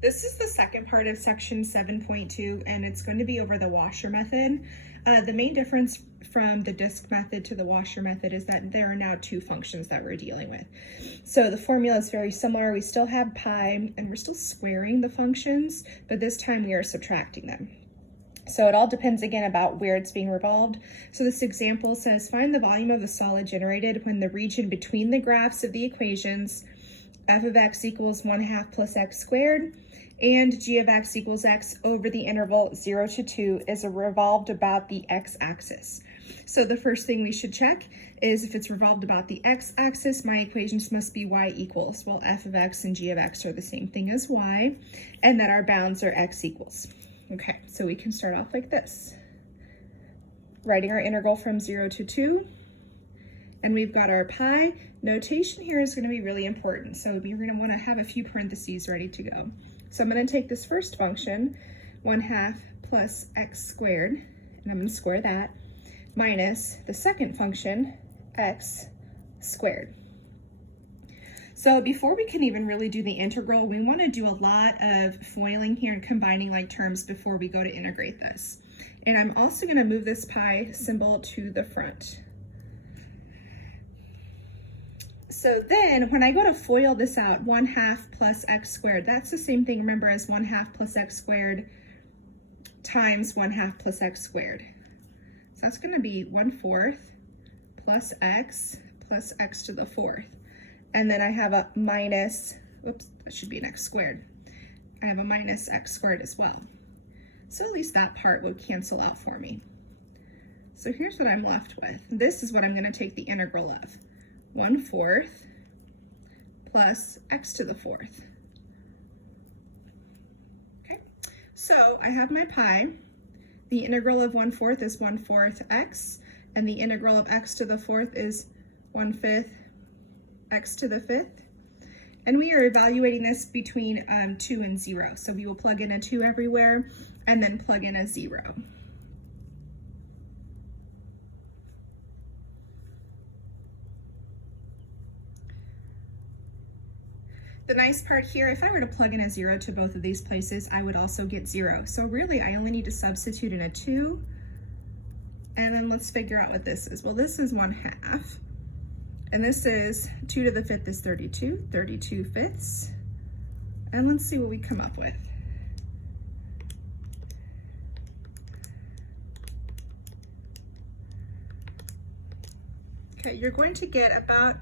This is the second part of section 7.2, and it's going to be over the washer method. The main difference from the disk method to the washer method is that there are now two functions that we're dealing with. So the formula is very similar. We still have pi, and we're still squaring the functions, but this time we are subtracting them. So it all depends again about where it's being revolved. So this example says, find the volume of a solid generated when the region between the graphs of the equations f of x equals 1/2 plus x squared and g of x equals x over the interval 0 to 2 is revolved about the x-axis. So the first thing we should check is if it's revolved about the x-axis, my equations must be y equals. Well, f of x and g of x are the same thing as y, and that our bounds are x equals. Okay, so we can start off like this. Writing our integral from 0 to 2, and we've got our pi. Notation here is going to be really important, so you're going to want to have a few parentheses ready to go. So I'm going to take this first function, 1/2 plus x squared, and I'm going to square that, minus the second function, x squared. So before we can even really do the integral, we want to do a lot of foiling here and combining like terms before we go to integrate this. And I'm also going to move this pi symbol to the front. So then when I go to FOIL this out, 1/2 plus x squared, that's the same thing, remember, as 1/2 plus x squared times 1/2 plus x squared. So that's going to be 1/4 plus x to the fourth. And then I have a minus, oops, that should be an x squared. I have a minus x squared as well. So at least that part would cancel out for me. So here's what I'm left with. This is what I'm going to take the integral of. 1/4 plus x to the fourth. Okay, so I have my pi. The integral of 1/4 is 1/4 x, and the integral of x to the fourth is 1/5 x to the fifth. And we are evaluating this between 2 and 0. So we will plug in a 2 everywhere and then plug in a 0. The nice part here, if I were to plug in a 0 to both of these places, I would also get 0. So really, I only need to substitute in a 2. And then let's figure out what this is. Well, this is 1/2. And this is 2 to the fifth is 32, 32 fifths. And let's see what we come up with. Okay, you're going to get about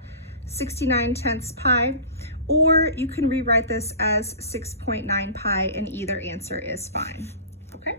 69/10 pi, or you can rewrite this as 6.9 pi, and either answer is fine. Okay.